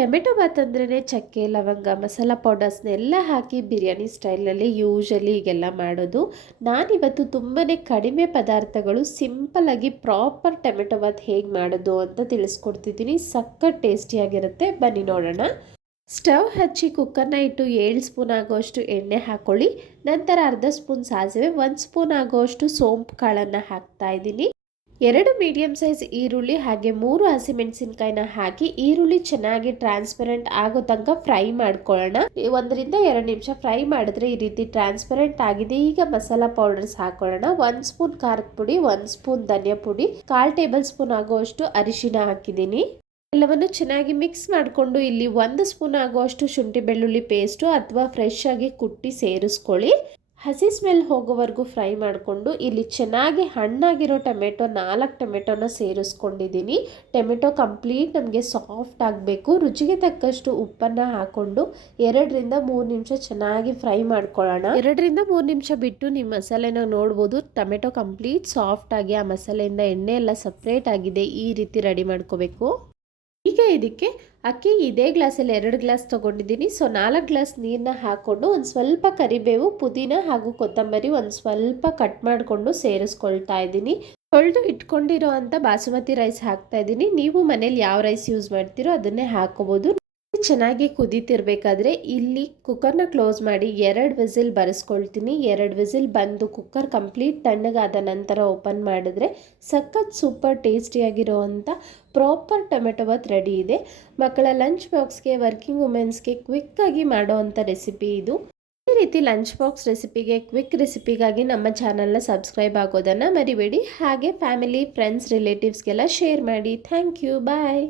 Tomato Baat ಅಂದ್ರೇ ಚಕ್ಕೆ, ಲವಂಗ, ಮಸಾಲ ಪೌಡರ್ಸ್ನೆಲ್ಲ ಹಾಕಿ ಬಿರಿಯಾನಿ ಸ್ಟೈಲಲ್ಲಿ ಯೂಶಲಿ ಈಗೆಲ್ಲ ಮಾಡೋದು. ನಾನಿವತ್ತು ತುಂಬಾ ಕಡಿಮೆ ಪದಾರ್ಥಗಳು ಸಿಂಪಲಾಗಿ ಪ್ರಾಪರ್ ಟೊಮೆಟೊ ಬಾತ್ ಹೇಗೆ ಮಾಡೋದು ಅಂತ ತಿಳಿಸ್ಕೊಡ್ತಿದ್ದೀನಿ. ಸಖತ್ ಟೇಸ್ಟಿಯಾಗಿರುತ್ತೆ ಬನ್ನಿ ನೋಡೋಣ. ಸ್ಟವ್ ಹಚ್ಚಿ ಕುಕ್ಕರ್ನ ಇಟ್ಟು ಏಳು ಸ್ಪೂನ್ ಆಗೋಷ್ಟು ಎಣ್ಣೆ ಹಾಕ್ಕೊಳ್ಳಿ ನಂತರ ಅರ್ಧ ಸ್ಪೂನ್ ಸಾಸಿವೆ, ಒಂದು ಸ್ಪೂನ್ ಆಗೋಷ್ಟು ಸೋಂಪು ಕಾಳನ್ನು ಹಾಕ್ತಾ ಇದ್ದೀನಿ. ಎರಡು ಮೀಡಿಯಂ ಸೈಜ್ ಈರುಳ್ಳಿ ಹಾಗೆ ಮೂರು ಹಸಿಮೆಣಸಿನ್ಕಾಯಿನ ಹಾಕಿ ಈರುಳ್ಳಿ ಚೆನ್ನಾಗಿ ಟ್ರಾನ್ಸ್ಪರೆಂಟ್ ಆಗೋ ತನಕ ಫ್ರೈ ಮಾಡ್ಕೊಳ್ಳೋಣ. ಒಂದರಿಂದ ಎರಡು ನಿಮಿಷ ಫ್ರೈ ಮಾಡಿದ್ರೆ ಈ ರೀತಿ ಟ್ರಾನ್ಸ್ಪರೆಂಟ್ ಆಗಿದೆ. ಈಗ ಮಸಾಲಾ ಪೌಡರ್ಸ್ ಹಾಕೊಳ್ಳೋಣ ಒಂದ್ ಸ್ಪೂನ್ ಖಾರದ ಪುಡಿ, ಒಂದ್ ಸ್ಪೂನ್ ಧನಿಯಾ ಪುಡಿ, ಕಾಲ್ ಟೇಬಲ್ ಸ್ಪೂನ್ ಆಗುವಷ್ಟು ಅರಿಶಿನ ಹಾಕಿದ್ದೀನಿ. ಎಲ್ಲವನ್ನು ಚೆನ್ನಾಗಿ ಮಿಕ್ಸ್ ಮಾಡಿಕೊಂಡು ಇಲ್ಲಿ ಒಂದು ಸ್ಪೂನ್ ಆಗುವಷ್ಟು ಶುಂಠಿ ಬೆಳ್ಳುಳ್ಳಿ ಪೇಸ್ಟು ಅಥವಾ ಫ್ರೆಶ್ ಆಗಿ ಕುಟ್ಟಿ ಸೇರಿಸ್ಕೊಳ್ಳಿ. ಹಸಿ ಸ್ಮೆಲ್ ಹೋಗೋವರೆಗೂ ಫ್ರೈ ಮಾಡಿಕೊಂಡು ಇಲ್ಲಿ ಚೆನ್ನಾಗಿ ಹಣ್ಣಾಗಿರೋ ಟೊಮೆಟೊ, ನಾಲ್ಕು ಟೊಮೆಟೊನ ಸೇರಿಸ್ಕೊಂಡಿದ್ದೀನಿ. ಟೊಮೆಟೊ ಕಂಪ್ಲೀಟ್ ನಮಗೆ ಸಾಫ್ಟ್ ಆಗಬೇಕು. ರುಚಿಗೆ ತಕ್ಕಷ್ಟು ಉಪ್ಪನ್ನು ಹಾಕ್ಕೊಂಡು ಎರಡರಿಂದ ಮೂರು ನಿಮಿಷ ಚೆನ್ನಾಗಿ ಫ್ರೈ ಮಾಡ್ಕೊಳ್ಳೋಣ. ಎರಡರಿಂದ ಮೂರು ನಿಮಿಷ ಬಿಟ್ಟು ನಿಮ್ಮ ಮಸಾಲೆನ ನೋಡ್ಬೋದು. ಟೊಮೆಟೊ ಕಂಪ್ಲೀಟ್ ಸಾಫ್ಟ್ ಆಗಿ ಆ ಮಸಾಲೆಯಿಂದ ಎಣ್ಣೆ ಎಲ್ಲ ಸಪ್ರೇಟ್ ಆಗಿದೆ. ಈ ರೀತಿ ರೆಡಿ ಮಾಡ್ಕೋಬೇಕು. ಈಗ ಇದಕ್ಕೆ ಅಕ್ಕಿ ಇದೇ ಗ್ಲಾಸಲ್ಲಿ ಎರಡು ಗ್ಲಾಸ್ ತೊಗೊಂಡಿದ್ದೀನಿ. ಸೊ ನಾಲ್ಕು ಗ್ಲಾಸ್ ನೀರನ್ನ ಹಾಕ್ಕೊಂಡು ಒಂದು ಸ್ವಲ್ಪ ಕರಿಬೇವು, ಪುದೀನ ಹಾಗೂ ಕೊತ್ತಂಬರಿ ಒಂದು ಸ್ವಲ್ಪ ಕಟ್ ಮಾಡಿಕೊಂಡು ಸೇರಿಸ್ಕೊಳ್ತಾ ಇದ್ದೀನಿ. ತೊಳೆದು ಇಟ್ಕೊಂಡಿರೋ ಅಂಥ ಬಾಸುಮತಿ ರೈಸ್ ಹಾಕ್ತಾ ಇದ್ದೀನಿ. ನೀವು ಮನೇಲಿ ಯಾವ ರೈಸ್ ಯೂಸ್ ಮಾಡ್ತೀರೋ ಅದನ್ನೇ ಹಾಕೋಬೋದು. ಚೆನ್ನಾಗಿ ಕುದೀತಿರ್ಬೇಕಾದ್ರೆ ಇಲ್ಲಿ ಕುಕ್ಕರ್ನ ಕ್ಲೋಸ್ ಮಾಡಿ ಎರಡು ವಿಸಿಲ್ ಬರೆಸ್ಕೊಳ್ತೀನಿ. ಎರಡು ವಿಸಿಲ್ ಬಂದು ಕುಕ್ಕರ್ ಕಂಪ್ಲೀಟ್ ತಣ್ಣಗಾದ ನಂತರ ಓಪನ್ ಮಾಡಿದ್ರೆ ಸಖತ್ ಸೂಪರ್ ಟೇಸ್ಟಿಯಾಗಿರೋ ಅಂಥ ಪ್ರಾಪರ್ ಟೊಮೆಟೊ ಬಾತ್ ರೆಡಿ ಇದೆ. ಮಕ್ಕಳ ಲಂಚ್ ಬಾಕ್ಸ್ಗೆ ವರ್ಕಿಂಗ್ ವುಮೆನ್ಸ್ಗೆ ಕ್ವಿಕ್ಕಾಗಿ ಅಂಥ ರೆಸಿಪಿ ಇದು. ಈ ರೀತಿ ಲಂಚ್ ಬಾಕ್ಸ್ ರೆಸಿಪಿಗೆ ಕ್ವಿಕ್ ರೆಸಿಪಿಗಾಗಿ ನಮ್ಮ ಚಾನಲ್ನ ಸಬ್ಸ್ಕ್ರೈಬ್ ಆಗೋದನ್ನು ಮರಿಬೇಡಿ. ಹಾಗೆ ಫ್ಯಾಮಿಲಿ ಫ್ರೆಂಡ್ಸ್ ರಿಲೇಟಿವ್ಸ್ಗೆಲ್ಲ ಶೇರ್ ಮಾಡಿ. Thank you bye